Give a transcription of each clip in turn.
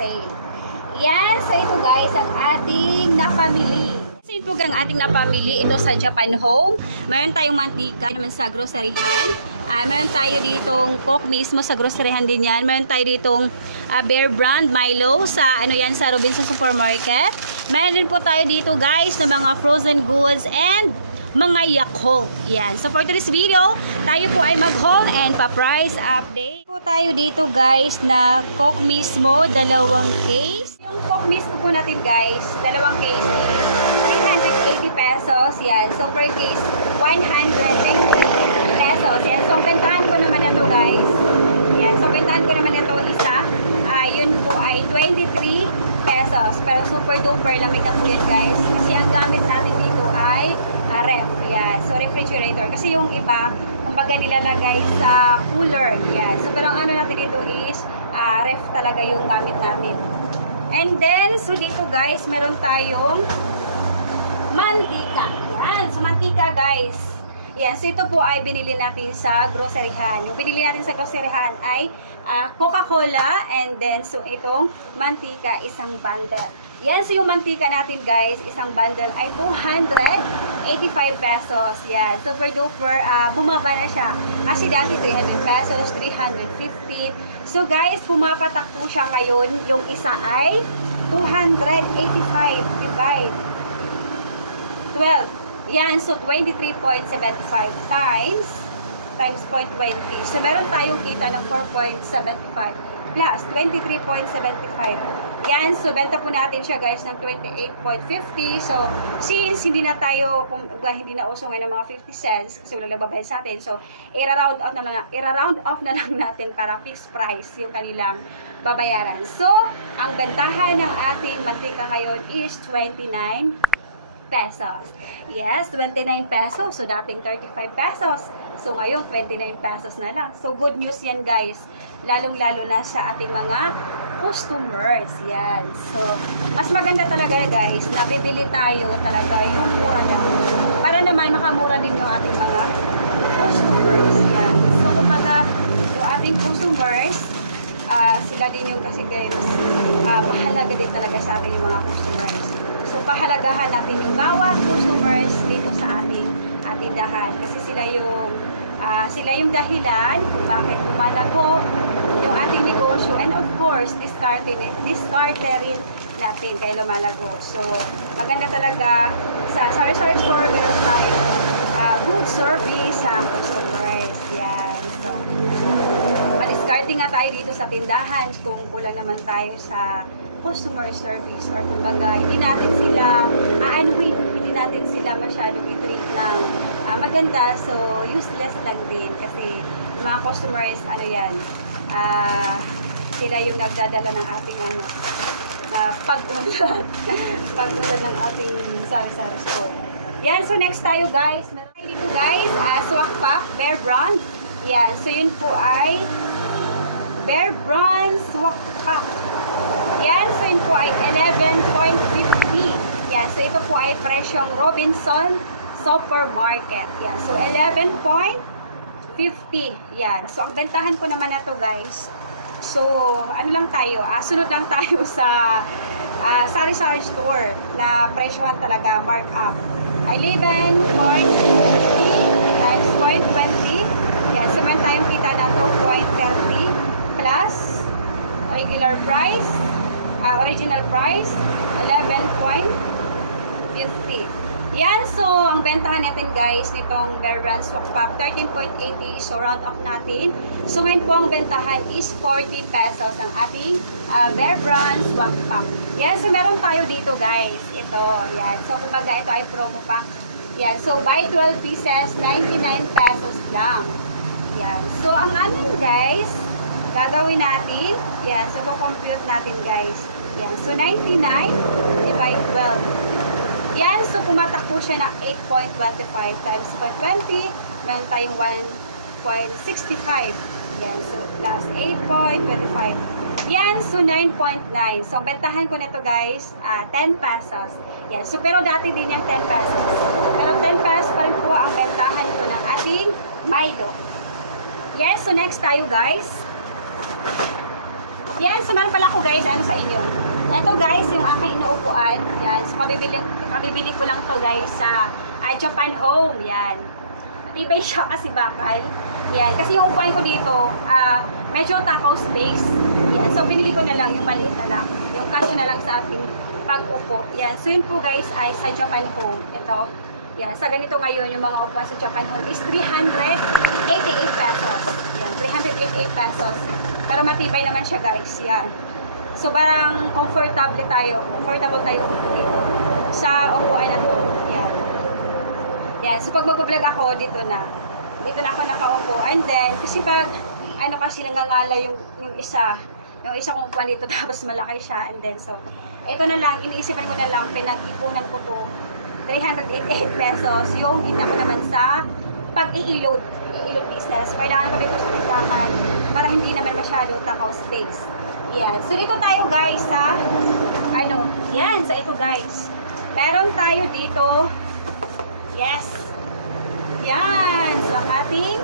sale. Yan, so ito guys, ang ating napamili. So ito ang ating napamili, ito sa Japan Home. Meron tayong mantika naman sa groceryhan. Meron tayo ditong Coke mismo sa groceryhan din yan. Meron tayo ditong Bear Brand Milo sa ano yan sa Robinson Supermarket. Meron din po tayo dito guys ng mga frozen goods and mga Yakult. Yan. So for today's video, tayo po ay mag-haul and pa-price update. Po tayo dito guys na Coke mismo, dalawang case. Yung Coke mismo po natin guys, dalawang case is 380 pesos. Yan. So per case, 190 pesos. Yan. So bentahan ko naman ito guys. Yan. So bentahan ko naman ito isa. Yun po ay 23 pesos. Pero super duper lamig na po yan guys. Kasi ang gamit natin dito ay ref. Yan. So refrigerator. Kasi yung iba, kumbaga nilalagay sa cooler. Yan. So pero ang ano natin dito is ref talaga yung gamit natin. And then, so dito guys, meron tayong mantika. Yan. So mantika guys. Yan. So ito po ay binili natin sa groceryhan. Yung binili natin sa groceryhan ay Coca-Cola and then so itong mantika, isang bundle. Yan. So yung mantika natin guys, isang bundle ay 285 pesos. Yan. Super duper, bumaba na siya. Kasi dati 300 pesos, 350. So guys, pumapatak po siya ngayon. Yung isa ay 285 divide 12. Yan, so 23.75 times 0.20. So meron tayong kita ng 4.75 plus 23.75. Yan, so benta po natin siya guys ng 28.50. So since hindi na tayo, hindi na uso ngayon ng mga 50 cents kasi wala nagbabayad sa atin. So i-round off na lang natin para fixed price yung kanilang babayaran. So ang bentahan ng ating mantika ngayon is 29 pesos. Yes, 29 pesos. So, dating 35 pesos. So, ngayon, 29 pesos na lang. So, good news yan, guys. Lalong-lalo na sa ating mga customers. Yan. So, mas maganda talaga, guys, na bibili tayo talaga yung mura lang. Para naman makamura din yung ating mga customers. Yan. So, yung ating customers, sila din yung kasi, guys, mahalaga din talaga sa ating yung mga customers. So, pahalagahan natin yung bawat customers dito sa ating tindahan. Kasi sila yung dahilan kung bakit kumalago yung ating negosyo. And of course, discarte rin natin kaya lumalago. So, maganda talaga sa sari-sari store, meron tayo good service sa customers. Yan. So, ma-discarte nga tayo dito sa tindahan kung kulang naman tayo sa customer service or kumbaga hindi natin sila masyadong i-treat ng maganda, so useless lang din kasi mga customers sila yung nagdadala ng ating pagpunta ng ating sari-sari store. Yan, so next tayo guys, meron tayo dito guys, Swak Pack Bear Brand. Yan, so yun po ay Bear Brand Swak Pack. Yan, so yun po ay 11.50. Yan, so ito po ay presyong Robinson Supermarket. Yan, so 11.50. Yan, so ang bentahan ko naman na to guys. So, ano lang tayo, sunod lang tayo sa sari-sari store na presyo talaga markup. 11.50 times 0.20. Yan, so meron tayong kita na 2.30 plus regular price. Original price 11.50. Yan, so ang bentahan natin guys nitong Bear Brand Swak Pack 13.80, so round off natin. So ngayon po ang bentahan is 40 pesos ang ating Bear Brand Swak Pack. Yan, so meron tayo dito guys, ito, yan, so kumbaga ito ay promo pack. Yan, so buy 12 pieces 99 pesos lang. Yan, so ang atin guys gagawin natin, yan, so compute natin guys. Yan, so 99 divide 12. Yan, so pumatak po siya na 8.25 times 0.20, meron tayong 1.65. Yan, so plus 8.25. Yan, so 9.9. So bentahan ko nito guys, 10 pesos. Yan, so pero dati din yung 10 pesos. Pero 10 pesos pa rin po ang bentahan ko ng ating Milo. Yes, so next tayo guys. Yan, so meron pala ako guys, ano sa inyo. Japan Home. Yan. Matibay siya kasi bakal. Yan. Kasi yung upuan ko dito, medyo takaw space. Yan. So, pinili ko na lang yung maliit na lang. Yung kasyo na lang sa ating pag-upo. Yan. So, yun po guys ay sa Japan Home. Ito. Yan. Sa ganito ngayon, yung mga upuan sa Japan Home is 388 pesos. Yan. 388 pesos. Pero matibay naman siya guys. Yan. So, parang comfortable tayo dito sa upuan na to. Yan. Yan. So, pag mag-vlog ako, dito na ako nakaupo. And then, kasi pag, kasi nangangala yung isang upuan dito, tapos malaki siya. And then, so, ito na lang, iniisipan ko na lang, pinag-ipunan ko to, 388 pesos. Yung kita ko naman sa pag-i-load business. Kailangan ko dito sa tindahan para hindi naman masyadong takaw space. Yan. So, ito tayo guys sa, yan, sa ito guys. Meron tayo dito, yes. Yan. So, ating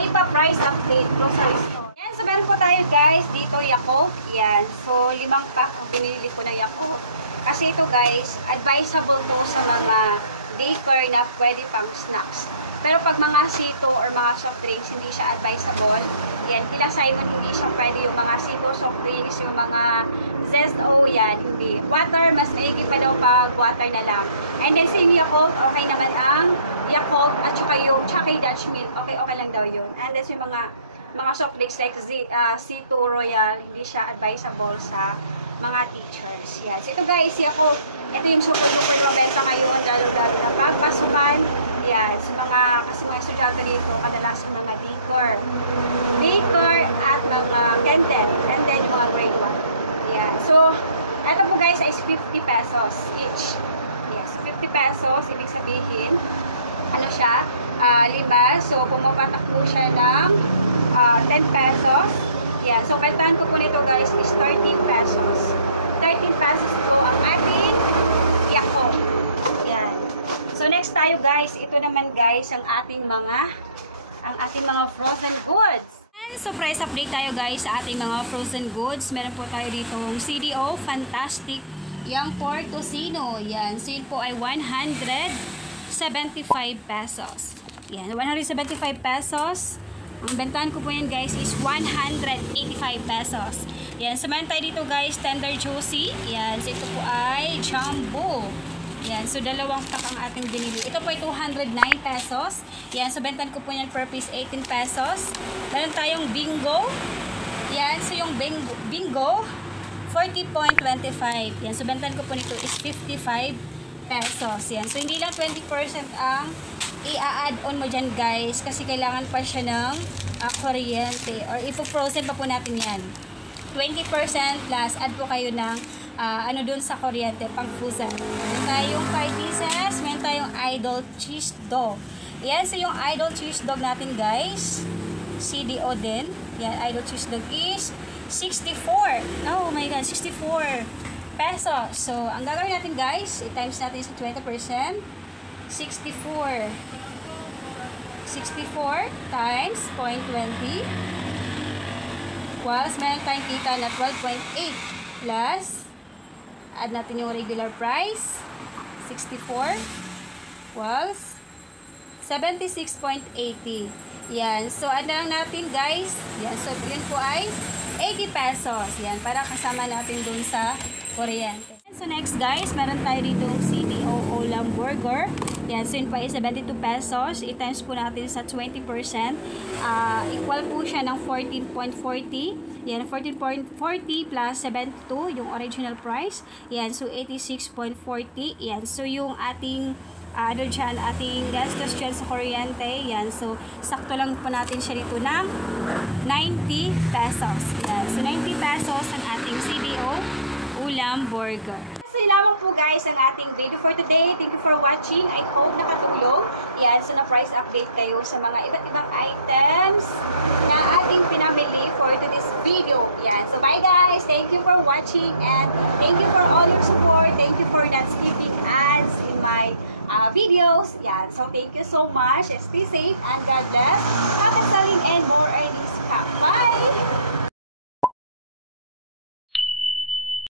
ipa-price update, grocery store. Yan. So, meron po tayo guys dito, Yakult. Yan. So, 5 pack ang pinili ko na Yakult. Kasi ito guys, advisable to sa mga daycare na pwede pang snacks. Pero pag mga sito or mga soft drinks, hindi siya advisable. Yan, kila Simon, hindi siya pwede yung mga sito, soft drinks, yung mga Zesto, yan, hindi. Water, mas maigi pa daw pag water na lang. And then sa Yakult, okay naman ang Yakult at saka yung Dutch Milk, okay lang daw yun. And then yung mga soft drinks like C2 Royal, hindi siya advisable sa mga teachers. Yan. So ito guys, Yakult, ito yung super mabenta ngayon, lalo-lalo na pagpasukan. Yan. So kasi mga estudyante dito, kadalasan mga daycare at mga Kenten, and then yung mga grade 1. Yan. So, ito po guys is 50 pesos each. Yes, 50 pesos, ibig sabihin, siya, 5. So, pumapatak po siya ng 10 pesos. Yan. So, bentahan ko po nito guys is 13 pesos. 13 pesos po ang ating Yakult. Yan. So, next tayo guys, ito naman guys ang ating mga frozen goods. And so, price update tayo guys sa ating mga frozen goods. Meron po tayo dito CDO Fantastic Young Pork Tocino. Yan. So, yun po ay 175 pesos. Yan. 175 pesos. Ang bentahan ko po yan guys is 185 pesos. Yan. So, meron tayo dito guys Tender Juicy. Yan. So, ito po ay Jumbo. Yan. So, 2 pack ang ating binili. Ito po ay 209 pesos. Yan. So, bentahan ko po yan per piece 18 pesos. Meron tayong Bingo. Yan. So, yung Bingo 40.25. Yan. So, bentahan ko po nito is 55 pesos. Yan. So, hindi lang 20% ang i-add on mo dyan guys kasi kailangan pa siya ng kuryente or ipo-frozen pa po natin yan. 20% plus add po kayo ng dun sa kuryente pang frozen. Meron tayong 5 pieces, meron tayong Idol Cheese Dog. Yan, so yung Idol Cheese Dog natin guys, CDO din. Yan, Idol Cheese Dog is 64. Oh my god, 64 pesos. So, ang gagawin natin guys, i-times natin sa 20%. 64 times 0.20 equals, meron tayong kita na 12.8 plus, add natin yung regular price, 64 equals 76.80. Yan. So, add lang natin guys. Yan. So, yun po ay 80 pesos. Yan. Para kasama natin dun sa kuryente. So, next guys, meron tayo dito CDO Ulam Burger. Yan, so yun pa is 72 pesos. I-times po natin sa 20%. Equal po siya ng 14.40. Yan, 14.40 plus 72, yung original price. Yan, so 86.40. Yan, so yung ating ating gastos dyan sa kuryente. Yan, so sakto lang po natin siya dito ng 90 pesos. Yan, so 90 pesos ang ating CDO Ulam Burger. So, yun lamang po guys ang ating video for today. Thank you for watching. I hope nakatulong. Yan, so na-price update kayo sa mga iba't ibang items na ating pinamili for today's video. Yan, so bye guys. Thank you for watching and thank you for all your support. Thank you for not skipping ads in my videos. Yan, so thank you so much. Stay safe and God bless. Happy selling and more earnings. Bye!